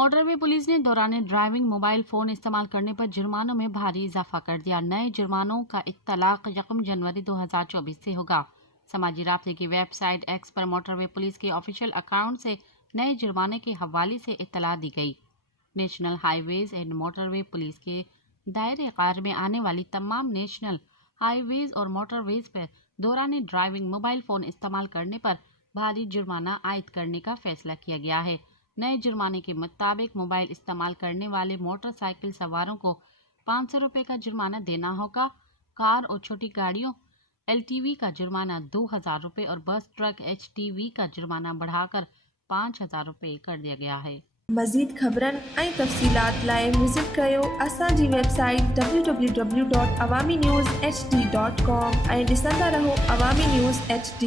Motorway police ने दौरान driving mobile phone इस्तेमाल करने पर जुर्मानों में भारी इजाफा कर दिया। नए जुर्मानों का इत्तलाक 1 जनवरी 2024 से होगा। समाजी राब्ते की वेबसाइट एक्स पर मोटरवे पुलिस के ऑफिशियल अकाउंट से नए जुर्माने के हवाले से इत्तला दी गई। National highways and motorway police के दायरे कार में आने वाली तमाम नेशनल हाईवेज और मोटरवेज पर दौरान ड्राइविंग मोबाइल फ़ोन इस्तेमाल करने पर भारी जुर्माना आयद करने का फैसला किया गया है। नए जुर्माने के मुताबिक मोबाइल इस्तेमाल करने वाले मोटरसाइकिल सवारों को 500 रुपये का जुर्माना देना होगा। कार और छोटी गाड़ियों LTV का जुर्माना 2000 रुपये और बस ट्रक HTV का जुर्माना बढ़ाकर 5000 रुपये कर दिया गया है। मज़ीद ख़बरनि ऐं तफ़सीलात लाइ विज़िट कयो असांजी वेबसाइट www.awamiNewsHD.com ऐं ॾिसंदा रहो अवामी न्यूज़ HD।